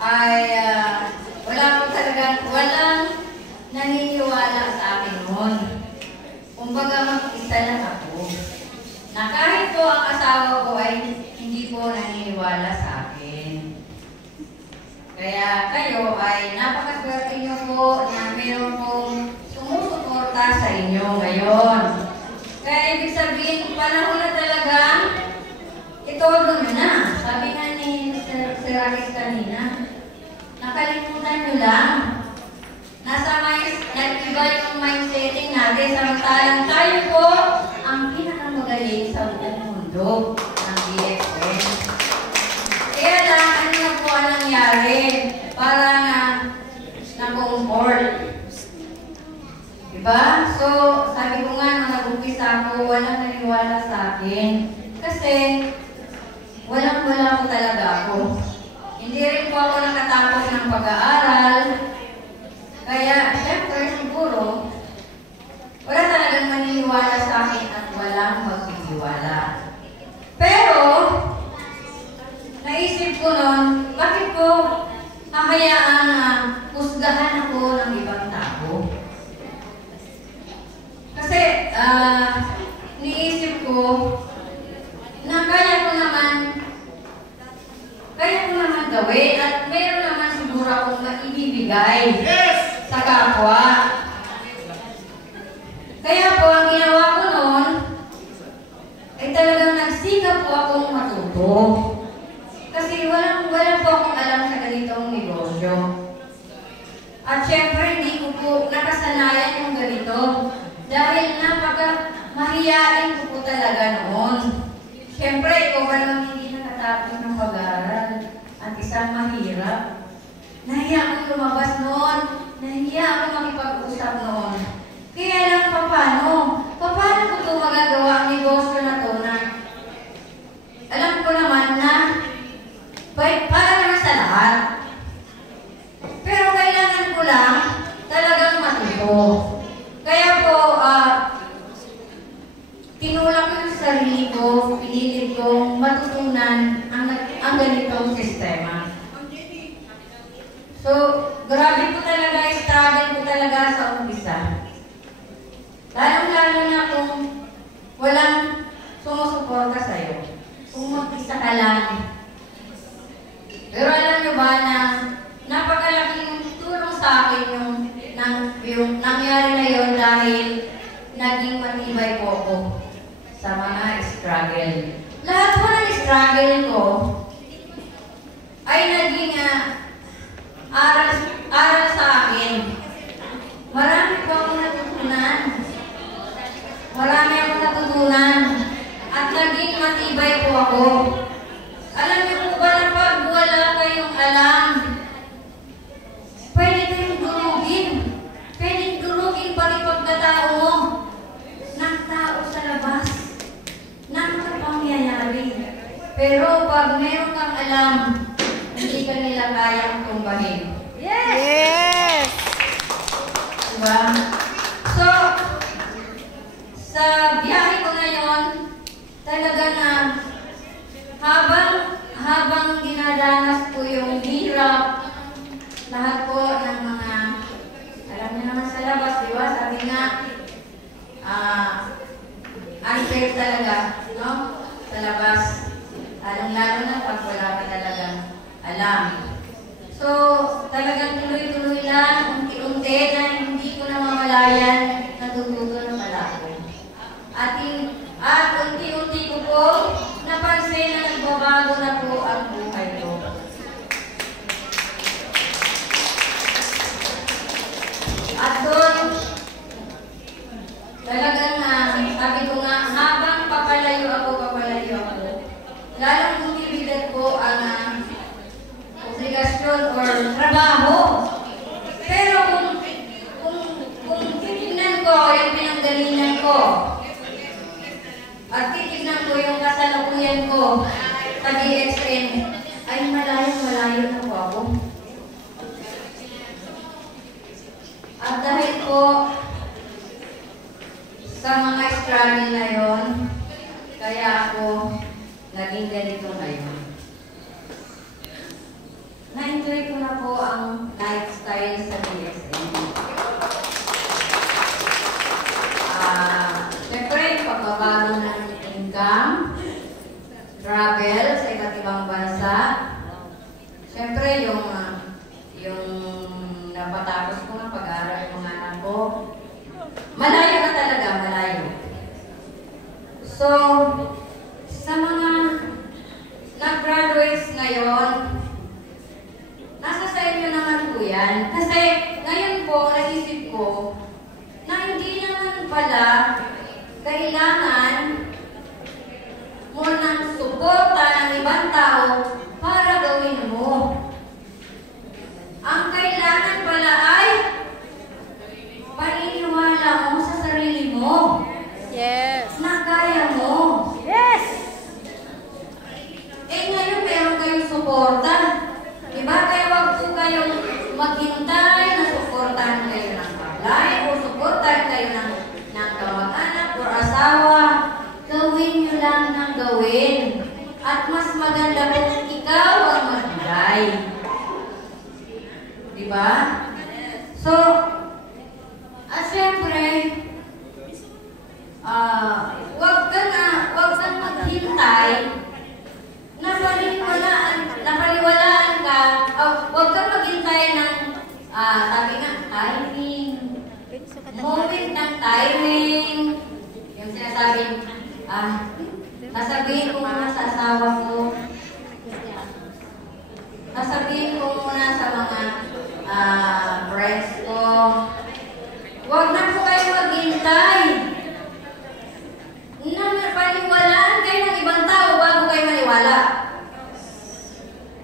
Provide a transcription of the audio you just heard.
ay walang naniniwala sa akin noon. Kumbaga mag-isa lang ako. Na kahit po ang asawa ko ay hindi po naniniwala sa akin. Kaya kayo ay napakaswerte niyo po na meron pong sumusuporta sa inyo ngayon. Kaya ibig sabihin, panahon na talaga, itodo na. Sabi nga ni Sir Aris kanina, nakalimutan nyo lang. Nag-iba yung mindsetting natin. Samantalang tayo po ang pinakamagaling sa buong mundo ng BFM. Kaya lang, ano na po ang nangyari? Parang na-comfort. Diba? So, sabi ko nga, nung nag-umpisa ako, walang naniwala sa akin. Kasi, walang-wala po talaga ako. Hindi rin po ako nakatapos ng pag-aaral. Kaya, syempre, siguro, wala talagang maniniwala sa akin at walang magtitiwala. Pero, naisip ko noon, bakit po hahayaan na husgahan ako ng ibang tao? Kasi, niisip ko na kaya ko naman gawin at meron naman siguro akong maibibigay sa kapwa. Kaya po, ang ginawa ko noon ay talagang nagsikap po akong matuto. Kasi wala po akong alam sa ganitong negosyo. At syempre, hindi ko po nakasanayan yung ganito. Dahil mahiyain ko po talaga noon. Syempre, ikaw ba naman hindi nakatapos ng pag-aaral at isang mahirap? Nahiya akong lumabas noon. Nahiya akong makipag-usap noon. Kaya lang, paano ko ito magagawa ang negosyo na ito na alam ko naman na para naman sa lahat. Pero kailangan ko lang talagang matuto. Kaya po, tinulak ko yung sarili ko, pinilit kong matutunan ang ganitong sistema. So, grabe ko talaga, struggle ko talaga sa umpisa. Lalong-lalo na kung walang sumusuporta sa'yo. Kung mag-isa ka lang. Pero alam nyo ba na napakalaking tulong sa akin yung nangyari na yun dahil naging matibay po ako sa mga struggle. Lahat po ng struggle ko ay naging aral sa akin. Marami po akong natutunan. At naging matibay po ako. Alam niyo po ba na pag wala kayong alam, pwede kayong durugin. Pwedeng durugin pa rin pagkatao mo ng tao sa labas. Nang kapangyayari. Pero pag meron kang alam, hindi ka nila kayang tumbahin. Yes! Diba? So, sa biyahe ko ngayon, talaga na habang dinadanas ko yung hirap, lahat po ng mga, alam niyo naman sa labas, di ba? Sabi nga, unfair talaga, no? Sa labas. Lalong-lalo na pag wala ka talagang alam. So, talagang tuloy-tuloy lang, unti-unti na hindi ko namamalayan, natututo na pala ako. At unti-unti ko po napansin na nagbabago na po ang buhay ko. At doon, talagang sabi ko nga, habang papalayo ako, lalong bumibigat po ang obligasyon or trabaho. Pero kung titignan ko yung pinanggalingan ko, at titignan ko yung kasalukuyan ko sa DXN, ay malayo na po ako. At dahil po sa mga struggle na yon, kaya ako naging ganito ngayon. Na-enjoy ko po ang lifestyle sa BSN. Siyempre, pagbabago ng income, travel sa iba't ibang bansa. Siyempre, yung napatapos ko ng pag-aaral ng mga anak ko. Malayo na talaga, malayo. So, sa mga nag-graduates ngayon, nasa sa inyo naman po yan. Kasi ngayon po, naisip ko, na hindi naman pala kailangan mo ng suporta ng ibang tao para gawin mo. Ang kailangan pala ay paniniwala mo sa sarili mo. Yes. Na kaya mo. Yes. Eh ngayon meron kayong suporta. Diba? Kaya wag po kayong maghintay na suportahan kayo ng palay o suportahan kayo ng kamag-anak o asawa. Gawin nyo lang ng gawin. At mas maganda kung ikaw ang magbigay. Diba? So, at syempre, wag kang maghintay na paniwalaan ka, wag kang maghintay ng, sabi nga, timing, moment ng timing, yung sinasabing, sasabihin ko muna sa asawa ko, sasabihin ko